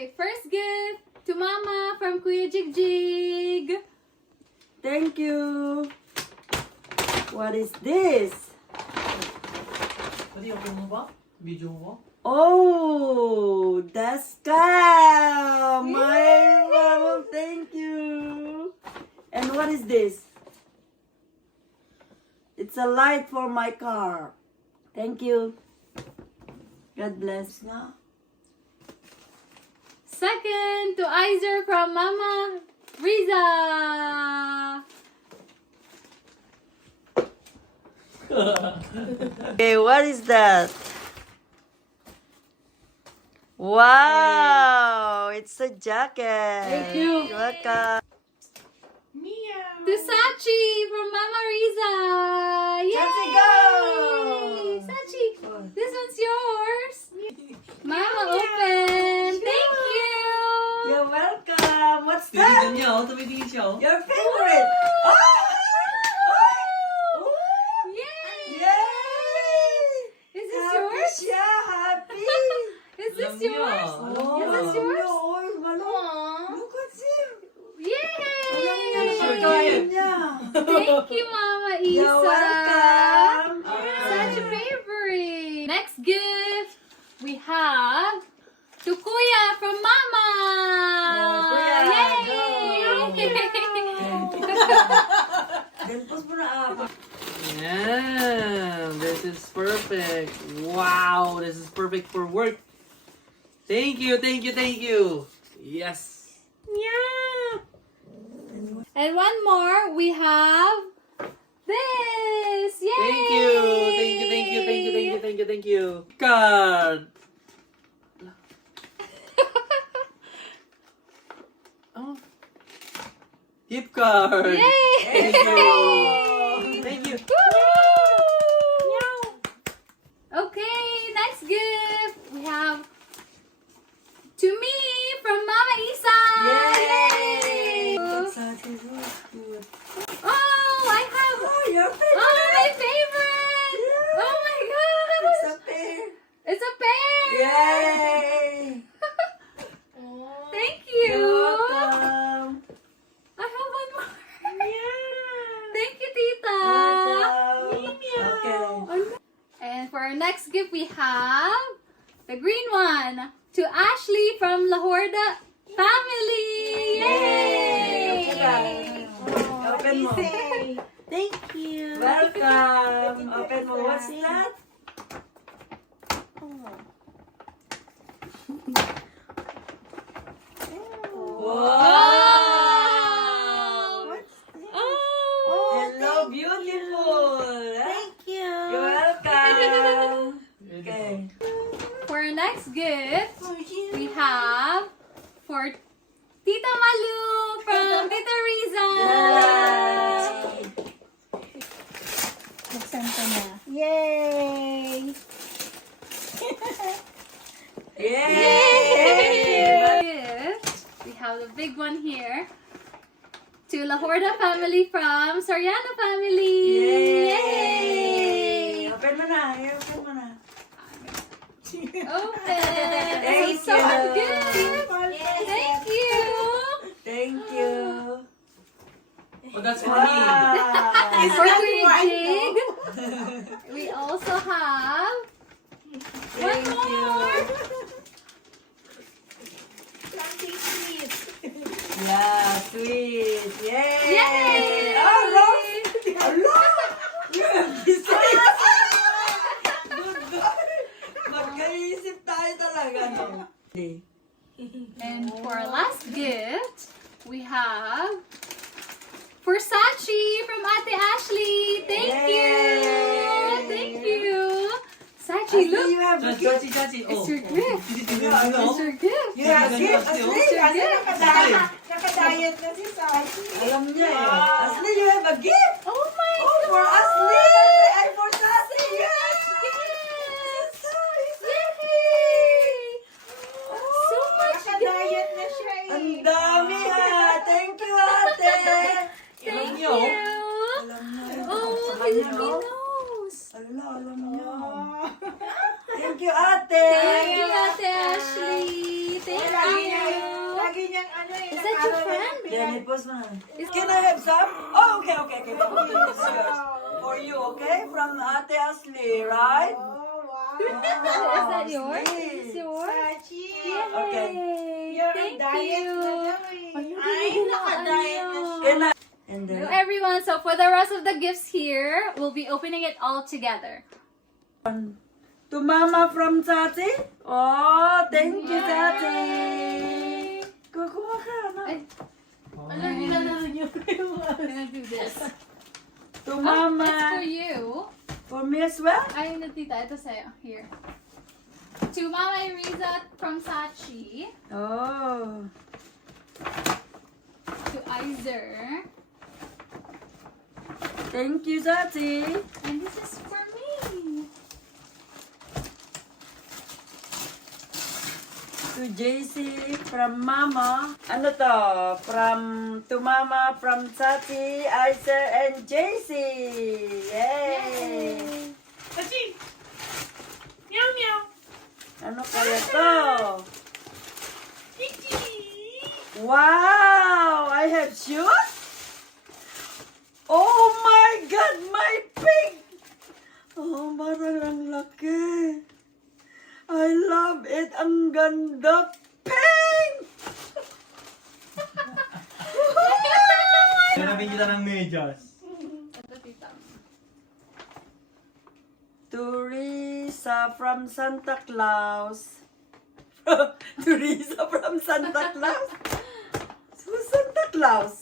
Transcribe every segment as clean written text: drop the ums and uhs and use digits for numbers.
Okay, first gift to Mama from Kuya Jigjig. Thank you. What is this? Pwede open mo ba? Video mo? Oh, that's scam. My mom, thank you. And what is this? It's a light for my car. Thank you. God bless. Nga. Second to Izer from Mama Riza. Okay, what is that? Wow, it's a jacket. Thank you. You're welcome. To Sachi from Mama Riza. Yay! Sachi, go! Sachi, this one's yours. Mama, open. Thank you. You're welcome. What's Tumitingin that? niya, oh. Tumitingin siya, oh. Your favorite. Oh! Yay! Yay! Is this Happy yours? siya, happy. Is this Alam niya. yours? Oh, Is this yours? Oh, look at him. Yay! Pagkain niya. Thank you, Mama Isa. You're welcome. Such a favorite. Next gift we have to Kuya from Mama. Kuya, Yay! Ganpos mo na ako. Yeah, this is perfect. Wow, this is perfect for work. Thank you, thank you, thank you. Yes. Yeah. And one more, we have this. Yay! Thank you, thank you, thank you, thank you, thank you, thank you, thank you. Card. Oh. Gift card. Yay! Thank you. Thank you. Okay, next gift we have to me from Mama Isa. Yay! That's good. Oh, I have. Oh, your Oh, favorite. my favorite. Yeah. Oh my It's gosh. a pear. It's a pear. Yay! Thank you. You're welcome. I have one more. Thank you, Tita. Okay. And for our next gift, we have the green one to Ashley from La Horda family. Yay! Open mo. Thank you. Welcome. Open mo. What's that? Wow! Oh, Hello, beautiful. thank you. You're welcome. Okay. For our next gift, we have for Tita Malu from Tita Riza. Buksan ko na. Yay! Yay! Gift. We have the big one here. To La Horda family from Soriano family. Yay! Open mo na. Open mo na. Open. Thank So you. good. Thank you. Thank you. Oh, that's for me. Wow. For Kuya Jig, we also have one Thank you. more. Yeah, sweet. Yay! Yay! Oh, Rose! Hello! You have decided. Good boy. Magkaisip tayo talaga. No? And for our last gift, we have for Sachi from Ate Ashley. Thank you. Yay! Thank you. Sachi, Ashley, look. you have a gift. Chachi. It's your gift. Tinitingnan mo, It's your gift. You have a gift. Ashley, oh. Ashley, Nakadiet na si Sachi. alam niya eh. Ashley, you have a gift. Oh my Oh, for God. Ashley. Ay, for Sassy. Yes. Yes. Yay! So much Nakadiet na siya eh. Ang dami ha. Thank you, ate. Thank niya, you. oh. Alam niya. Oh, Sa he kanya, no? knows. Alam niya. Oh. Thank you, ate. Thank you, Ate Ashley. Thank you. yung ano yung Is that your friend? Then post mo na. Can I have some? Oh, okay. It's yours. For you, okay? From Ate Ashley, right? Oh, wow. Is that yours? Sweet. Is yours? Sachi. Okay. You're Thank diet you. na daw eh. Ay, naka-diet na siya. Can I? And then, Hello everyone, so for the rest of the gifts here, we'll be opening it all together. to Mama from Tati. Oh, thank you, Tati. Kukuha ka na. Ay, alam niyo. I'm gonna do this. To It's for Mama. you. For me as well? Ay, natita, ito sa'yo. Here. To Mama Iriza from Sachi. Oh. To Izer. Thank you, Tati. And this is for me. To JC from Mama. Ano to? To Mama from Tati, Iser, and JC. Yay! Sachi. Meow meow. Ano kaya to? Kiki. Wow! I have shoes? Oh my God! My pig! Oh, parang ang laki. I love it. Ang ganda. Pink! Hanapin kita ng medyas. Ito, tita. Teresa from Santa Claus. Teresa from Santa Claus? Who's Santa Claus?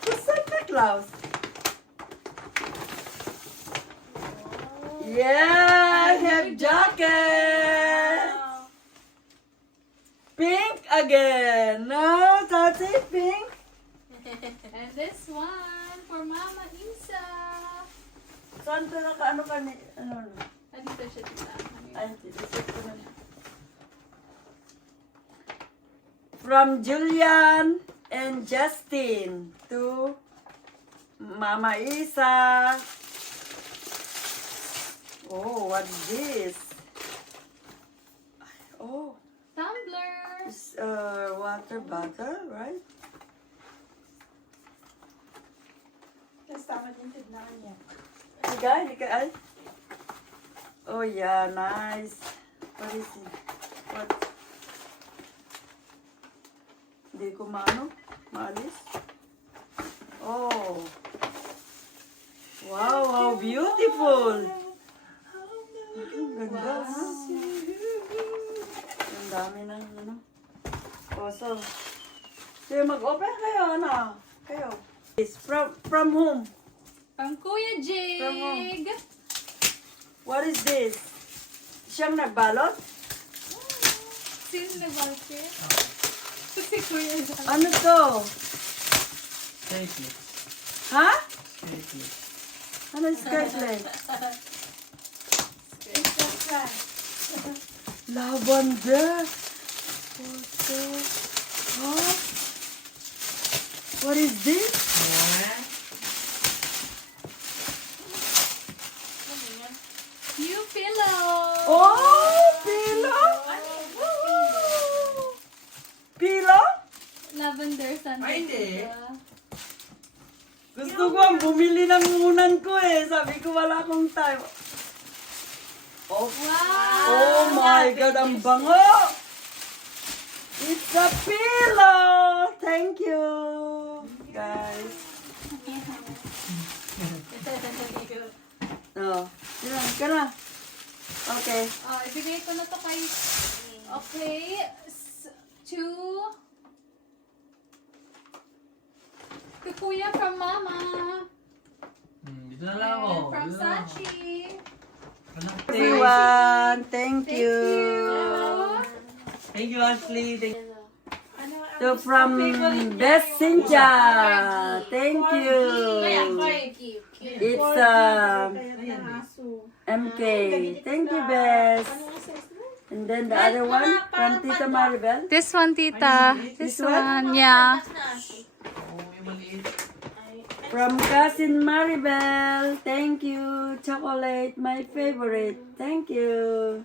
Who's Santa Claus? Yeah, I have jacket. Pink again. No, Tati, pink. And this one for Mama Isa. Saan ka ano ka ni, ano? Andito siya, tita. Ay, isip ko na. From Julian and Justin to Mama Isa. Oh, what's this? Oh, Tumbler. it's water bottle, right? Tapos tama din tignan niya. Ay. Oh yeah, nice. What is it? What? Hindi ko maalis. Oh. Wow, how beautiful. Ang ganda. Ang dami ng ano. Oh, so. Sige, mag-open kayo, ano? Kayo. It's from whom? From Kuya Jig. What is this? Siyang nagbalot? Sino nag-voucher? Si Kuya Jig. Ano to? Thank you. Ha? Thank you. Ano yung scarlet? Lavender. Huh? What is this? New pillow. Oh, pillow? Pillow? Lavender sandal. Ay, hindi. Gusto ko ang bumili ng unan ko eh. Sabi ko wala akong time. Oh, Wow. oh my God, ang bango! It's a pillow! Thank you, guys. No. Yan, ka na. Okay. Oh, ibigay ko na to kay... Okay. To Kuya from Mama. Dito na lang ako. And from Dito na lang ako. Sachi. Everyone, thank Thank you. Thank you, Ashley. Thank you. So from Best Cynthia, thank you. It's MK. Thank you, Best. And then the other one from Tita Maribel. This one, tita. This one? yeah. Oh, yung maliit. From Cousin Maribel, thank you. Chocolate, my favorite. Thank you.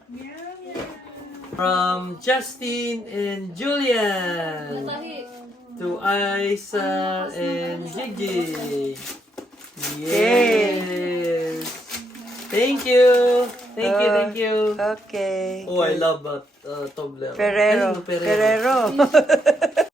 From Justin and Julian. Tahi. To Isa and Gigi. Yes. Thank you. Thank you, thank you. Okay. Oh, I love Toblerone. Ferrero. Ay, Ferrero. Ferrero.